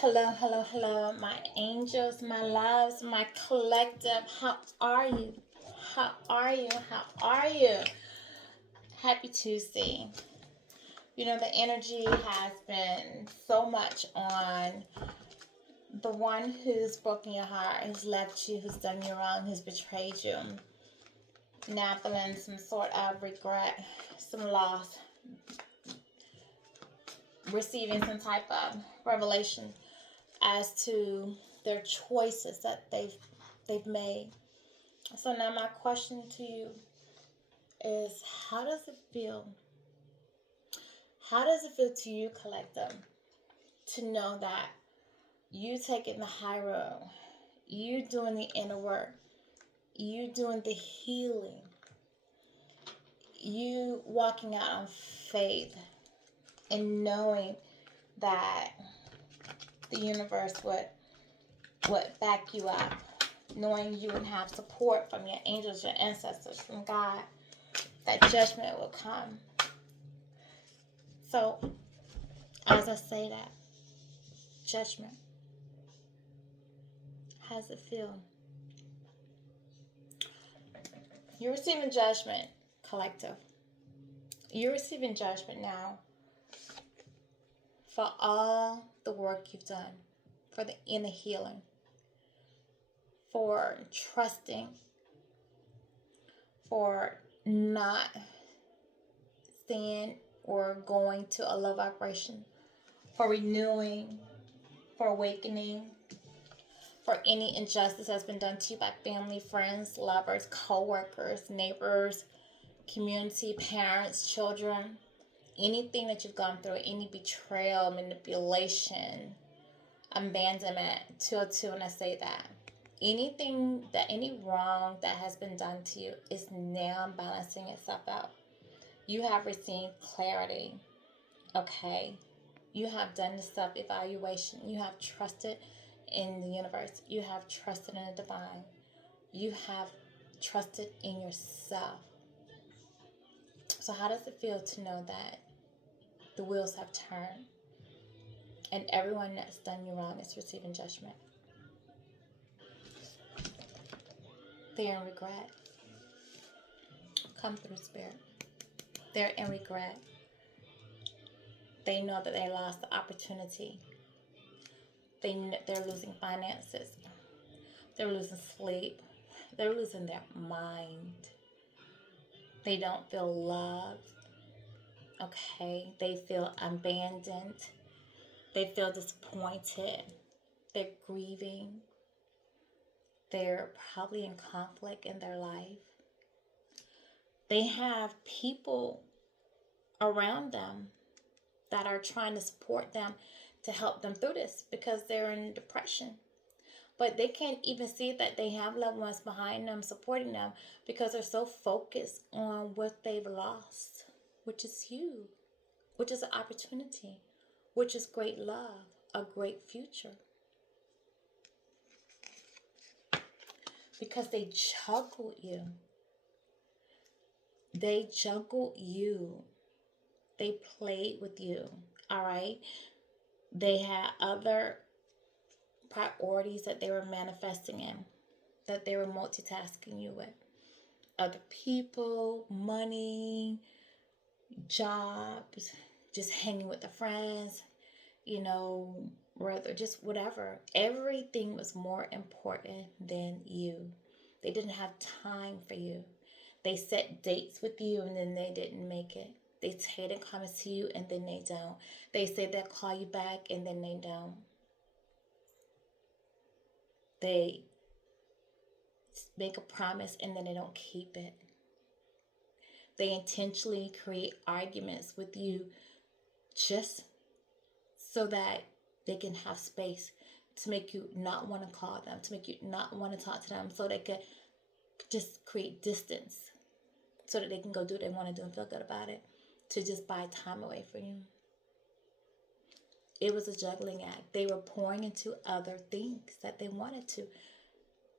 Hello, hello, hello, my angels, my loves, my collective. How are you? How are you? How are you? Happy Tuesday. You know, the energy has been so much on the one who's broken your heart, who's left you, who's done you wrong, who's betrayed you. Now feeling some sort of regret, some loss, receiving some type of revelation as to their choices that they've made. So now my question to you is, how does it feel? How does it feel to you, collective, to know that you taking the high road, you doing the inner work, you doing the healing, you walking out on faith and knowing that the universe would back you up, knowing you would have support from your angels, your ancestors, from God, that judgment will come. So, as I say that, judgment, how does it feel? You're receiving judgment, collective. You're receiving judgment now for all the work you've done, for the inner healing, for trusting, for not staying or going to a low vibration, for renewing, for awakening, for any injustice that's been done to you by family, friends, lovers, co-workers, neighbors, community, parents, children, anything that you've gone through, any betrayal, manipulation, abandonment, 202, and I say that. Any wrong that has been done to you is now balancing itself out. You have received clarity, okay? You have done the self-evaluation. You have trusted in the universe. You have trusted in the divine. You have trusted in yourself. So how does it feel to know that the wheels have turned and everyone that's done you wrong is receiving judgment? They're in regret. Come through, Spirit. They're in regret. They know that they lost the opportunity. They're losing finances. They're losing sleep. They're losing their mind. They don't feel loved. Okay? They feel abandoned. They feel disappointed. They're grieving. They're probably in conflict in their life. They have people around them that are trying to support them to help them through this because they're in depression. But they can't even see that they have loved ones behind them supporting them because they're so focused on what they've lost, which is you, which is an opportunity, which is great love, a great future. Because they juggled you. They juggled you. They played with you, all right? They had other priorities that they were manifesting in, that they were multitasking you with. Other people, money, jobs, just hanging with the friends, rather just whatever. Everything was more important than you. They didn't have time for you. They set dates with you and then they didn't make it. They say they come to you and then they don't. They say they'll call you back and then they don't. They make a promise and then they don't keep it. They intentionally create arguments with you just so that they can have space to make you not want to call them, to make you not want to talk to them, so they can just create distance so that they can go do what they want to do and feel good about it, to just buy time away from you. It was a juggling act. They were pouring into other things that they wanted to.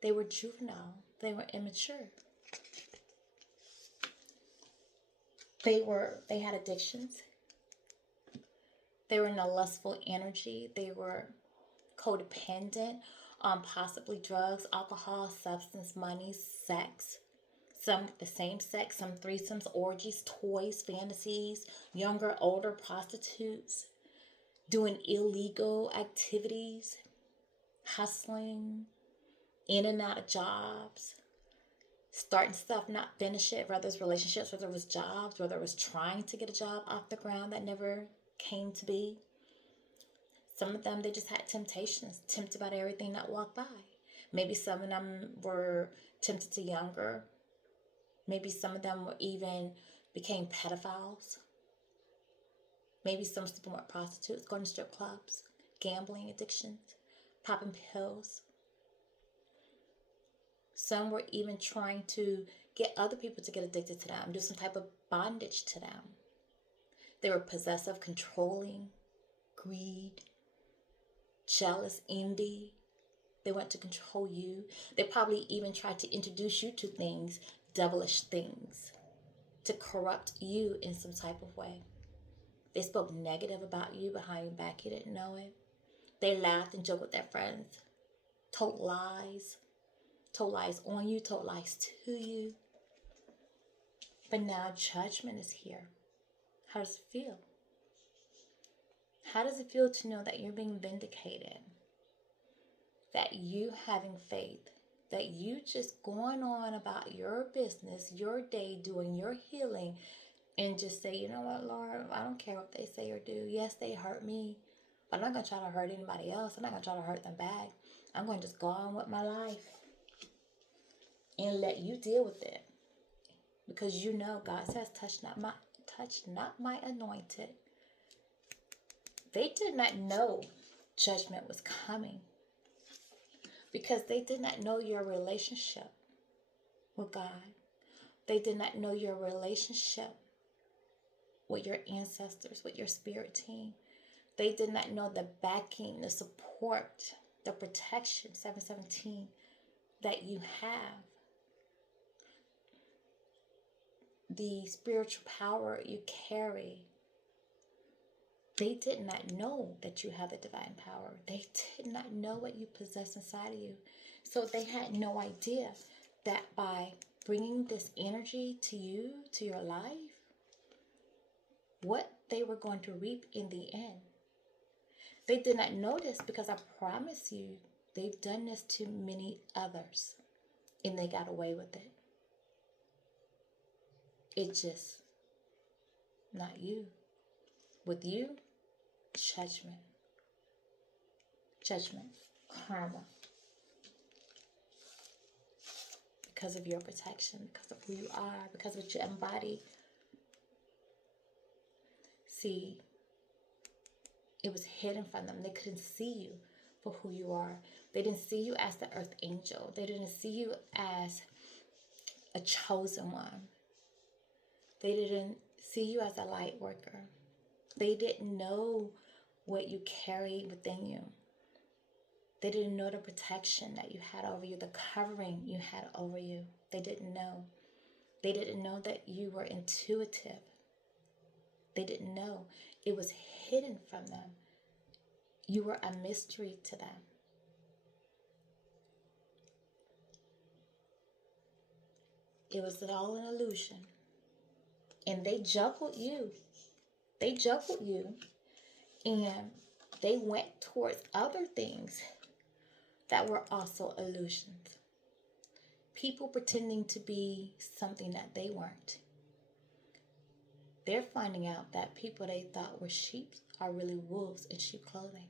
They were juvenile. They were immature. They had addictions. They were in a lustful energy. They were codependent on possibly drugs, alcohol, substance, money, sex. Some the same sex, some threesomes, orgies, toys, fantasies, younger, older prostitutes, doing illegal activities, hustling, in and out of jobs, starting stuff, not finish it, whether it's relationships, whether it was jobs, whether it was trying to get a job off the ground that never came to be. Some of them, they just had temptations, tempted by everything that walked by. Maybe some of them were tempted to younger. Maybe some of them were even became pedophiles. Maybe some of them were prostitutes, going to strip clubs, gambling addictions, popping pills. Some were even trying to get other people to get addicted to them, do some type of bondage to them. They were possessive, controlling, greed, jealous, envy. They want to control you. They probably even tried to introduce you to things, devilish things, to corrupt you in some type of way. They spoke negative about you behind your back. You didn't know it. They laughed and joked with their friends, told lies on you, told lies to you. But now judgment is here. How does it feel? How does it feel to know that you're being vindicated? That you having faith, that you just going on about your business, your day, doing your healing, and just say, you know what, Lord, I don't care what they say or do. Yes, they hurt me, but I'm not going to try to hurt anybody else. I'm not going to try to hurt them back. I'm going to just go on with my life and let you deal with it. Because you know, God says, touch not my anointed. They did not know judgment was coming, because they did not know your relationship with God. They did not know your relationship with your ancestors, with your spirit team. They did not know the backing, the support, the protection, 717, that you have. The spiritual power you carry. They did not know that you have the divine power. They did not know what you possess inside of you. So they had no idea that by bringing this energy to you, to your life, what they were going to reap in the end. They did not know this, because I promise you, they've done this to many others and they got away with it. It's just not you. With you, judgment, karma, because of your protection, because of who you are, because of what you embody. See, it was hidden from them. They couldn't see you for who you are. They didn't see you as the earth angel. They didn't see you as a chosen one. They didn't see you as a light worker. They didn't know what you carry within you. They didn't know the protection that you had over you, the covering you had over you. They didn't know. They didn't know that you were intuitive. They didn't know. It was hidden from them. You were a mystery to them. It was all an illusion. And they juggled you. They juggled you. And they went towards other things that were also illusions. People pretending to be something that they weren't. They're finding out that people they thought were sheep are really wolves in sheep clothing.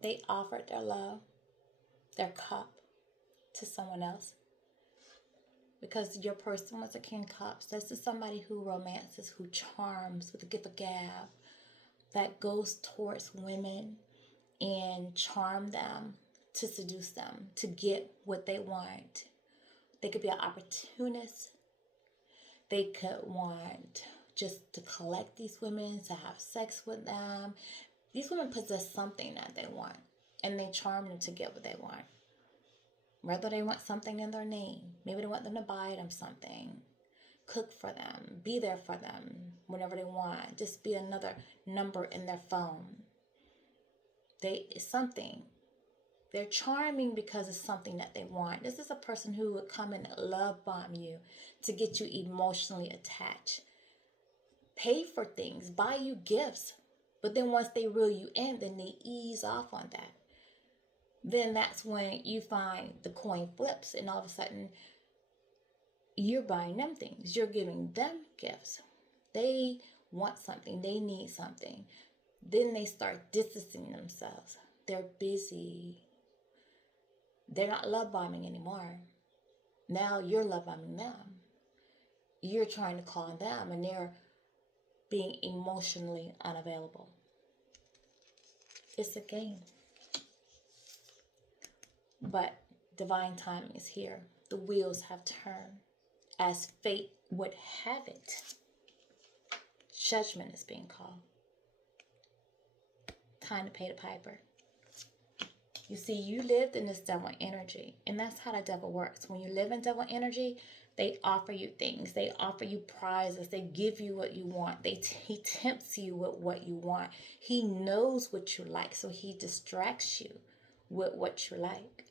They offered their love, their cup, to someone else. Because your person was a king cups. This is somebody who romances, who charms with a gift of gab, that goes towards women and charm them, to seduce them, to get what they want. They could be an opportunist. They could want just to collect these women, to have sex with them. These women possess something that they want, and they charm them to get what they want. Whether they want something in their name, maybe they want them to buy them something. cook for them, be there for them whenever they want, just be another number in their phone. It's something. They're charming because it's something that they want. This is a person who would come and love bomb you to get you emotionally attached. Pay for things, buy you gifts. But then once they reel you in, then they ease off on that. Then that's when you find the coin flips and all of a sudden you're buying them things. You're giving them gifts. They want something. They need something. Then they start distancing themselves. They're busy. They're not love bombing anymore. Now you're love bombing them. You're trying to call them and they're being emotionally unavailable. It's a game. But divine timing is here. The wheels have turned. As fate would have it, judgment is being called. Time to pay the piper. You see, you lived in this devil energy, and that's how the devil works. When you live in devil energy, they offer you things. They offer you prizes. They give you what you want. He tempts you with what you want. He knows what you like, so he distracts you with what you like.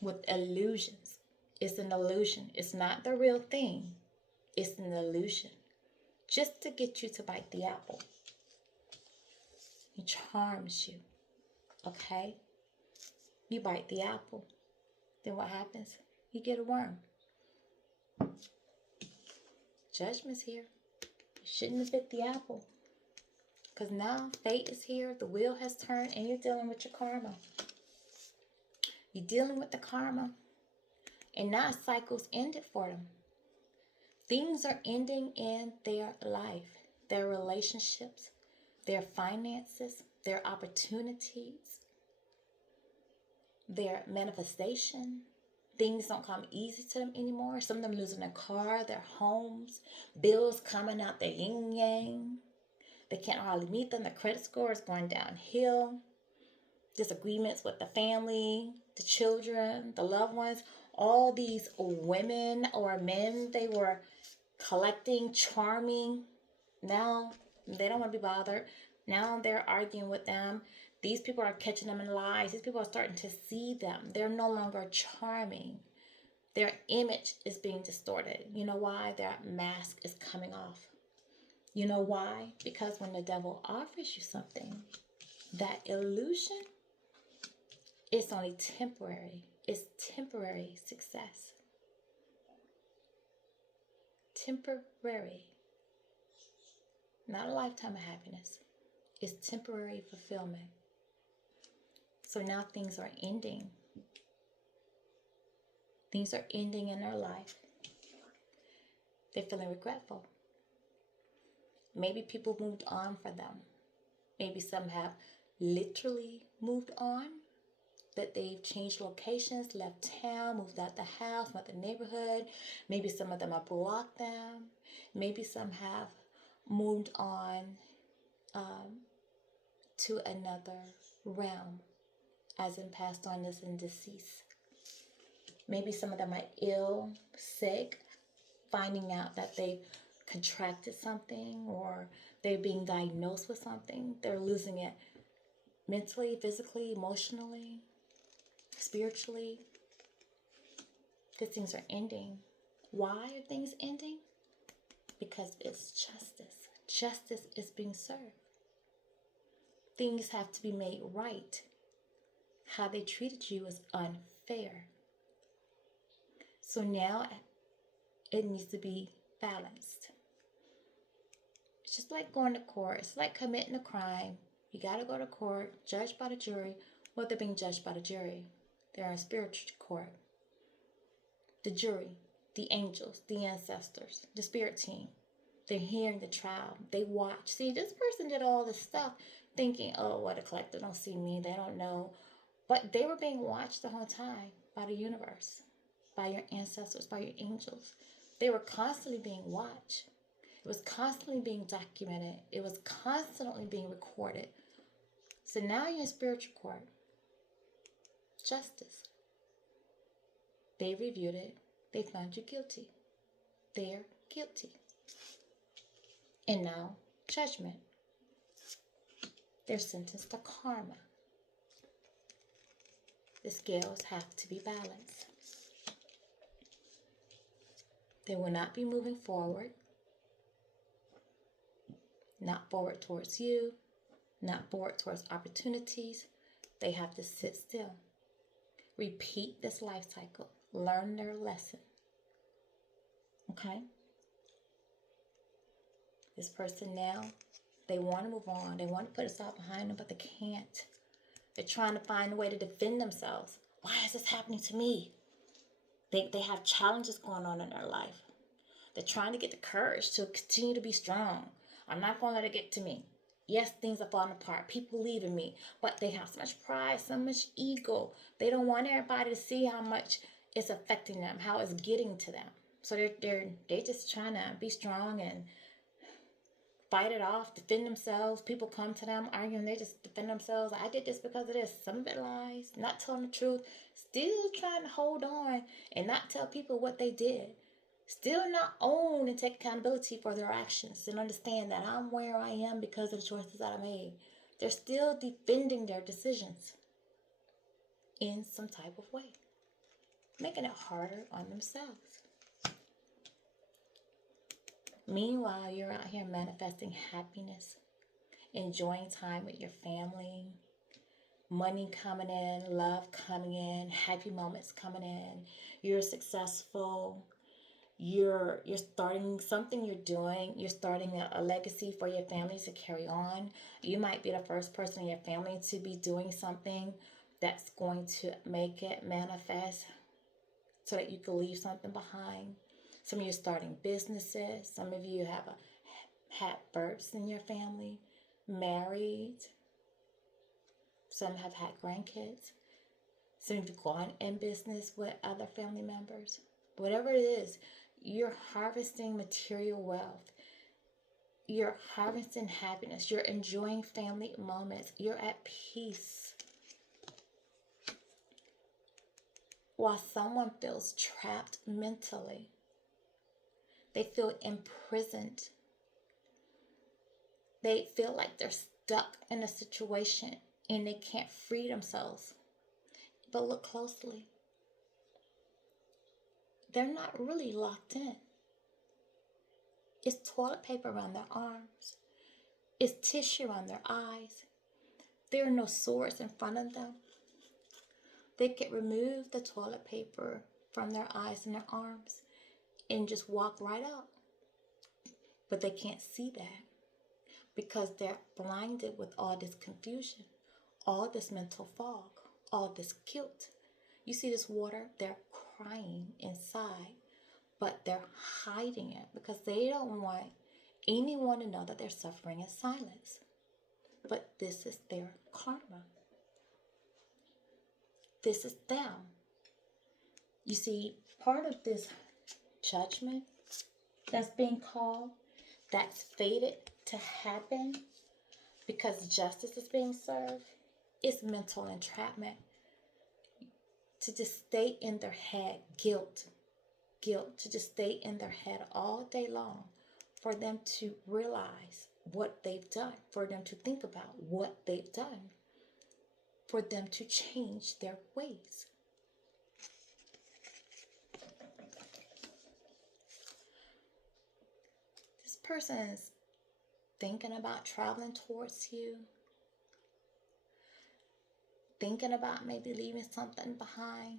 With illusions. It's an illusion. It's not the real thing. It's an illusion. Just to get you to bite the apple. He charms you. Okay? You bite the apple. Then what happens? You get a worm. Judgment's here. You shouldn't have bit the apple. Because now fate is here. The wheel has turned and you're dealing with your karma. You're dealing with the karma. And now cycles ended for them. Things are ending in their life, their relationships, their finances, their opportunities, their manifestation. Things don't come easy to them anymore. Some of them losing their car, their homes, bills coming out their yin yang. They can't hardly meet them. The credit score is going downhill. Disagreements with the family, the children, the loved ones. All these women or men they were collecting, charming. Now they don't want to be bothered. Now they're arguing with them. These people are catching them in lies. These people are starting to see them. They're no longer charming. Their image is being distorted. You know why? Their mask is coming off. You know why? Because when the devil offers you something, that illusion, it's only temporary. It's temporary success. Temporary. Not a lifetime of happiness. It's temporary fulfillment. So now things are ending. Things are ending in their life. They're feeling regretful. Maybe people moved on for them. Maybe some have literally moved on. That they've changed locations, left town, moved out the house, moved the neighborhood. Maybe some of them have blocked them. Maybe some have moved on to another realm, as in passed on as in deceased. Maybe some of them are ill, sick, finding out that they've contracted something or they're being diagnosed with something. They're losing it mentally, physically, emotionally, spiritually. Because things are ending. Why are things ending? Because it's justice. Justice is being served. Things have to be made right. How they treated you is unfair. So now it needs to be balanced. It's just like going to court. It's like committing a crime. You got to go to court, judged by the jury. Well, they're being judged by the jury. They're in spiritual court. The jury, the angels, the ancestors, the spirit team. They're hearing the trial. They watch. See, this person did all this stuff thinking, oh, what a collector, don't see me. They don't know. But they were being watched the whole time by the universe, by your ancestors, by your angels. They were constantly being watched. It was constantly being documented. It was constantly being recorded. So now you're in spiritual court. Justice. They reviewed it. They found you guilty. They're guilty. And now, judgment. They're sentenced to karma. The scales have to be balanced. They will not be moving forward. Not forward towards you. Not forward towards opportunities. They have to sit still. Repeat this life cycle. Learn their lesson. Okay? This person now, they want to move on. They want to put us all behind them, but they can't. They're trying to find a way to defend themselves. Why is this happening to me? They have challenges going on in their life. They're trying to get the courage to continue to be strong. I'm not going to let it get to me. Yes, things are falling apart. People leaving me. But they have so much pride, so much ego. They don't want everybody to see how much it's affecting them, how it's getting to them. So they're just trying to be strong and fight it off, defend themselves. People come to them arguing, they just defend themselves. I did this because of this. Some of it lies, not telling the truth, still trying to hold on and not tell people what they did. Still not own and take accountability for their actions and understand that I'm where I am because of the choices that I made. They're still defending their decisions in some type of way, making it harder on themselves. Meanwhile, you're out here manifesting happiness, enjoying time with your family, money coming in, love coming in, happy moments coming in. You're successful. You're starting something you're doing. You're starting a legacy for your family to carry on. You might be the first person in your family to be doing something that's going to make it manifest so that you can leave something behind. Some of you are starting businesses. Some of you have had births in your family, married. Some have had grandkids. Some of you gone in business with other family members. Whatever it is, you're harvesting material wealth. You're harvesting happiness. You're enjoying family moments. You're at peace. While someone feels trapped mentally, they feel imprisoned. They feel like they're stuck in a situation and they can't free themselves. But look closely. They're not really locked in. It's toilet paper around their arms. It's tissue on their eyes. There are no swords in front of them. They could remove the toilet paper from their eyes and their arms and just walk right out. But they can't see that because they're blinded with all this confusion, all this mental fog, all this guilt. You see this water, they're crying inside, but they're hiding it because they don't want anyone to know that they're suffering in silence. But this is their karma. This is them. You see, part of this judgment that's being called, that's fated to happen because justice is being served, is mental entrapment. To just stay in their head, guilt, to just stay in their head all day long, for them to realize what they've done, for them to think about what they've done, for them to change their ways. This person is thinking about traveling towards you, thinking about maybe leaving something behind,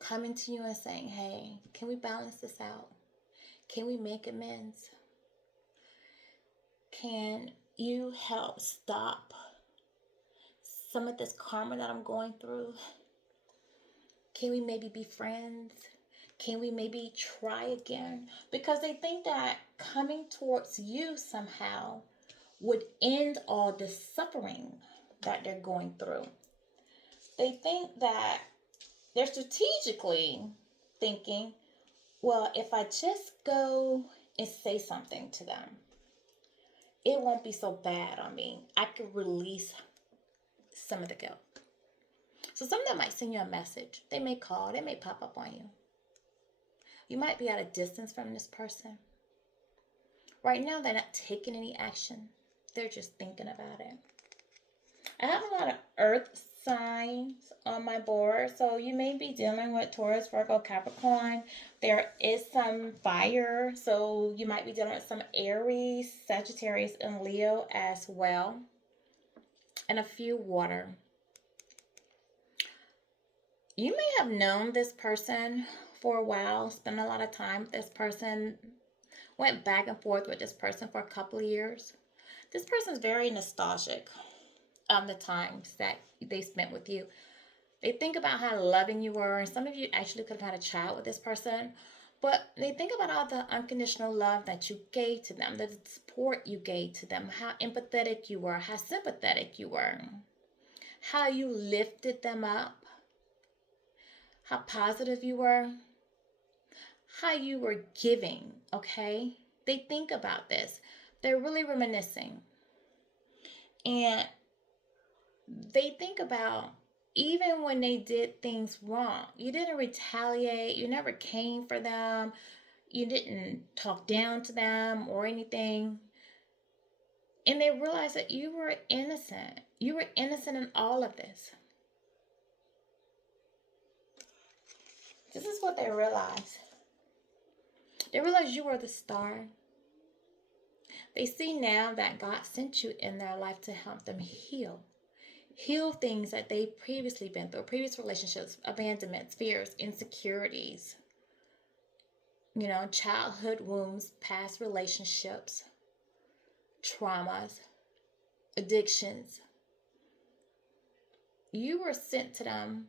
coming to you and saying, hey, can we balance this out? Can we make amends? Can you help stop some of this karma that I'm going through? Can we maybe be friends? Can we maybe try again? Because they think that coming towards you somehow would end all this suffering that they're going through. They think that they're strategically thinking, well, if I just go and say something to them, it won't be so bad on me. I could release some of the guilt. So some of them might send you a message. They may call. They may pop up on you. You might be at a distance from this person. Right now, they're not taking any action. They're just thinking about it. I have a lot of earth signs on my board. So you may be dealing with Taurus, Virgo, Capricorn. There is some fire. So you might be dealing with some Aries, Sagittarius, and Leo as well. And a few water. You may have known this person for a while, spent a lot of time with this person, went back and forth with this person for a couple of years. This person is very nostalgic of the times that they spent with you. They think about how loving you were, and some of you actually could have had a child with this person, but they think about all the unconditional love that you gave to them, the support you gave to them, how empathetic you were, how sympathetic you were, how you lifted them up, how positive you were, how you were giving, okay? They think about this. They're really reminiscing. And they think about even when they did things wrong. You didn't retaliate. You never came for them. You didn't talk down to them or anything. And they realized that you were innocent. You were innocent in all of this. This is what they realized. They realized you were the star. They see now that God sent you in their life to help them heal. Heal things that they've previously been through, previous relationships, abandonment, fears, insecurities, childhood wounds, past relationships, traumas, addictions. You were sent to them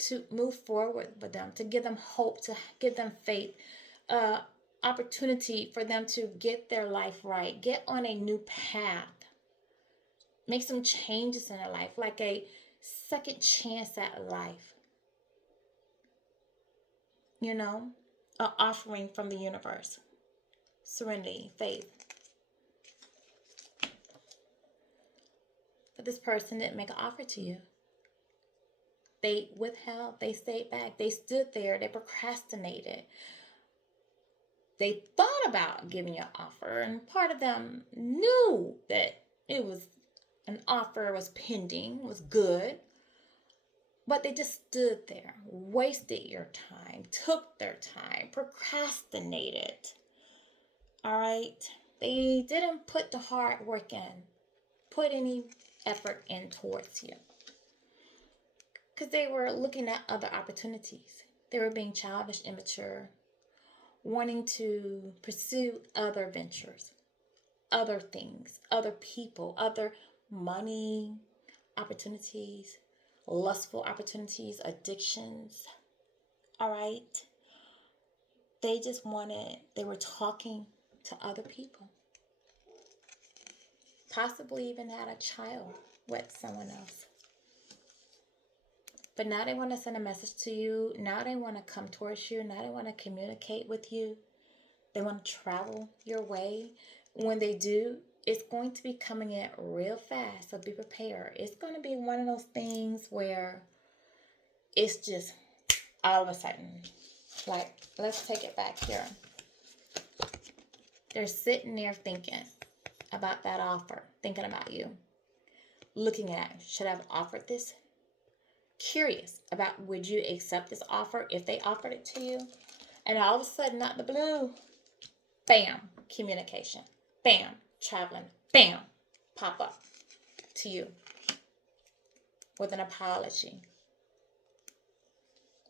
to move forward with them, to give them hope, to give them faith, opportunity for them to get their life right, get on a new path, make some changes in their life, like a second chance at life. An offering from the universe. Serenity, faith. But this person didn't make an offer to you. They withheld, they stayed back, they stood there, they procrastinated. They thought about giving you an offer, and part of them knew that it was an offer was pending, was good, but they just stood there, wasted your time, took their time, procrastinated. All right? They didn't put the hard work in, put any effort in towards you, because they were looking at other opportunities. They were being childish, immature, wanting to pursue other ventures, other things, other people, other money opportunities, lustful opportunities, addictions. All right? They were talking to other people. Possibly even had a child with someone else. But now they want to send a message to you. Now they want to come towards you. Now they want to communicate with you. They want to travel your way. When they do, it's going to be coming in real fast. So be prepared. It's going to be one of those things where it's just all of a sudden. Like, let's take it back here. They're sitting there thinking about that offer. Thinking about you. Looking at it. Should I have offered this? Curious about would you accept this offer if they offered it to you? And all of a sudden, out the blue, bam, communication. Bam, traveling. Bam, pop up to you with an apology.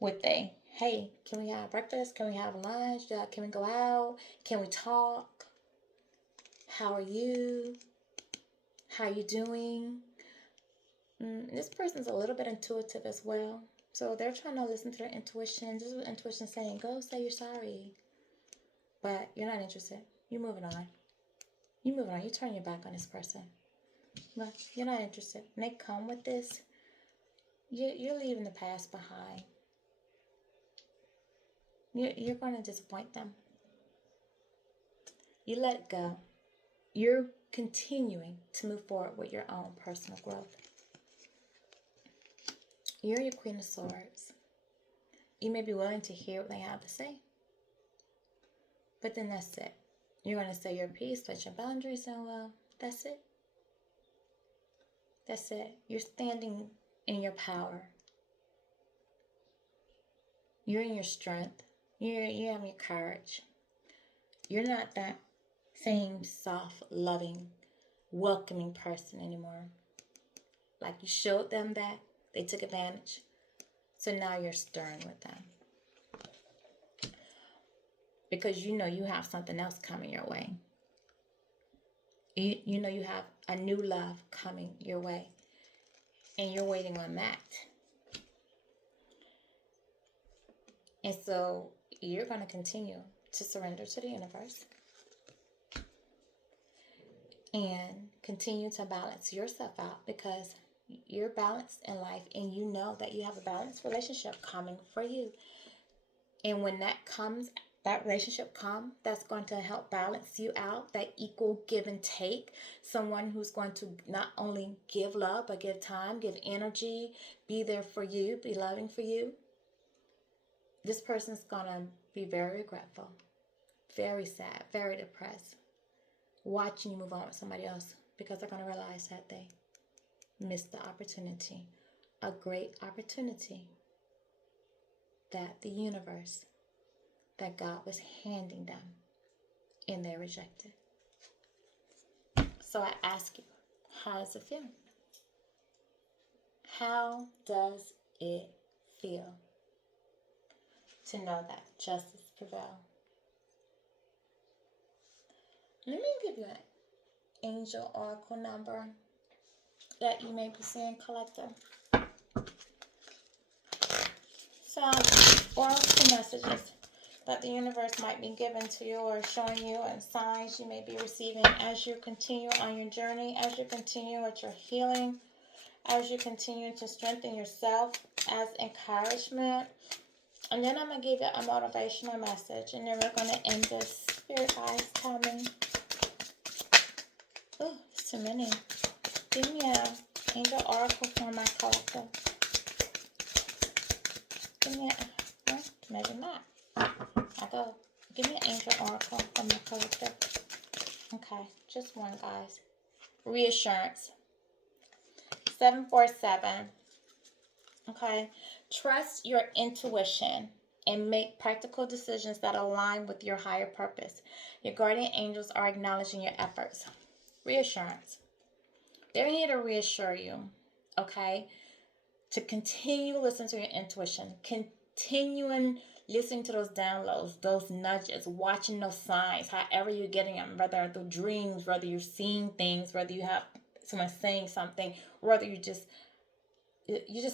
With a, hey, can we have breakfast? Can we have lunch? Can we go out? Can we talk? How are you? How are you doing? This person's a little bit intuitive as well. So they're trying to listen to their intuition. This is what intuition saying. Go say you're sorry. But you're not interested. You're moving on. You're moving on. You're turning your back on this person. But you're not interested. When they come with this, you're leaving the past behind. You're going to disappoint them. You let it go. You're continuing to move forward with your own personal growth. You're your Queen of Swords. You may be willing to hear what they have to say. But then that's it. You're going to say your piece, set your boundaries, and well, that's it. That's it. You're standing in your power. You're in your strength. You have your courage. You're not that same soft, loving, welcoming person anymore. Like you showed them that, they took advantage. So now you're stern with them. Because you know you have something else coming your way. You know you have a new love coming your way. And you're waiting on that. And so you're going to continue to surrender to the universe. And continue to balance yourself out, because you're balanced in life and you know that you have a balanced relationship coming for you. And when that comes, that relationship comes, that's going to help balance you out, that equal give and take. Someone who's going to not only give love, but give time, give energy, be there for you, be loving for you. This person's going to be very regretful, very sad, very depressed, watching you move on with somebody else, because they're going to realize that they missed the opportunity, a great opportunity that the universe, that God was handing them, and they rejected. So I ask you, how does it feel? How does it feel to know that justice prevails? Let me give you an angel oracle number that you may be seeing, collector. Some oracle messages that the universe might be giving to you or showing you, and signs you may be receiving as you continue on your journey, as you continue with your healing, as you continue to strengthen yourself as encouragement. And then I'm going to give you a motivational message, and then we're going to end this. Spirit guys, tell me. Oh, it's too many. Give me an angel oracle for my collector. Give me a, well, maybe not. I go. Give me an angel oracle for my collector. Okay, just one, guys. Reassurance. 747. Okay. Trust your intuition and make practical decisions that align with your higher purpose. Your guardian angels are acknowledging your efforts. Reassurance. They're here to reassure you, okay? To continue to listen to your intuition. Continuing listening to those downloads, those nudges, watching those signs, however you're getting them, whether they're dreams, whether you're seeing things, whether you have someone saying something, whether you just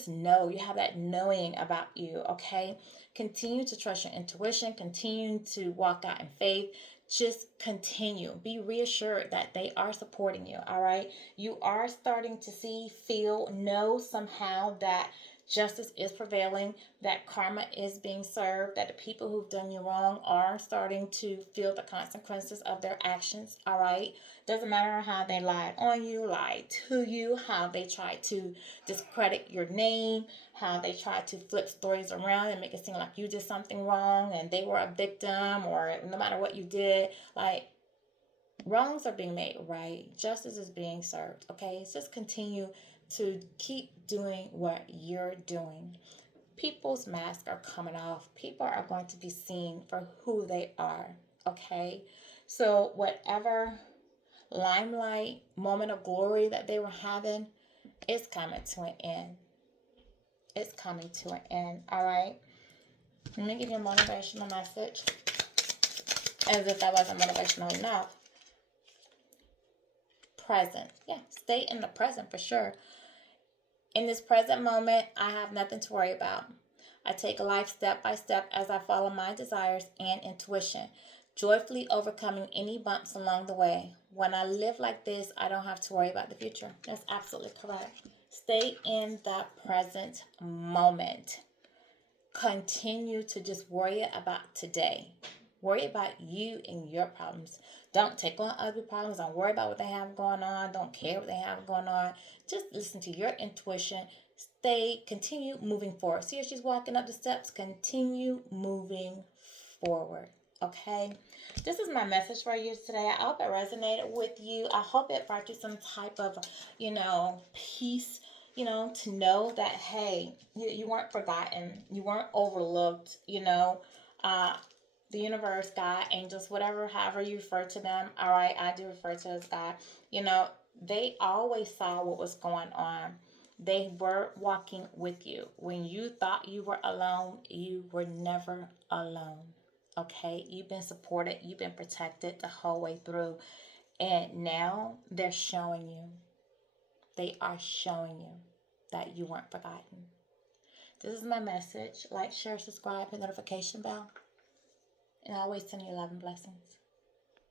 know, you have that knowing about you, okay? Continue to trust your intuition. Continue to walk out in faith. Just continue. Be reassured that they are supporting you, all right? You are starting to see, feel, know somehow that justice is prevailing, that karma is being served, that the people who've done you wrong are starting to feel the consequences of their actions, all right? Doesn't matter how they lied on you, lied to you, how they tried to discredit your name, how they tried to flip stories around and make it seem like you did something wrong and they were a victim, or no matter what you did, like, wrongs are being made right. Justice is being served, okay? Just continue to keep doing what you're doing. People's masks are coming off. People are going to be seen for who they are, okay? So whatever limelight, moment of glory that they were having, it's coming to an end. It's coming to an end, all right? Let me give you a motivational message. As if that wasn't motivational enough. Present. Yeah, stay in the present for sure. In this present moment, I have nothing to worry about. I take life step by step as I follow my desires and intuition, joyfully overcoming any bumps along the way. When I live like this, I don't have to worry about the future. That's absolutely correct. Stay in the present moment. Continue to just worry about today. Worry about you and your problems. Don't take on other problems. Don't worry about what they have going on. Don't care what they have going on. Just listen to your intuition. Continue moving forward. See her, she's walking up the steps. Continue moving forward. Okay, this is my message for you today. I hope it resonated with you. I hope it brought you some type of, peace, to know that, hey, you weren't forgotten, you weren't overlooked, uh, the universe, God, angels, whatever, however you refer to them. All right, I do refer to as God. They always saw what was going on. They were walking with you. When you thought you were alone, you were never alone. Okay, you've been supported, you've been protected the whole way through. And now they're showing you, they are showing you that you weren't forgotten. This is my message. Like, share, subscribe, hit the notification bell. And I always send you love and blessings.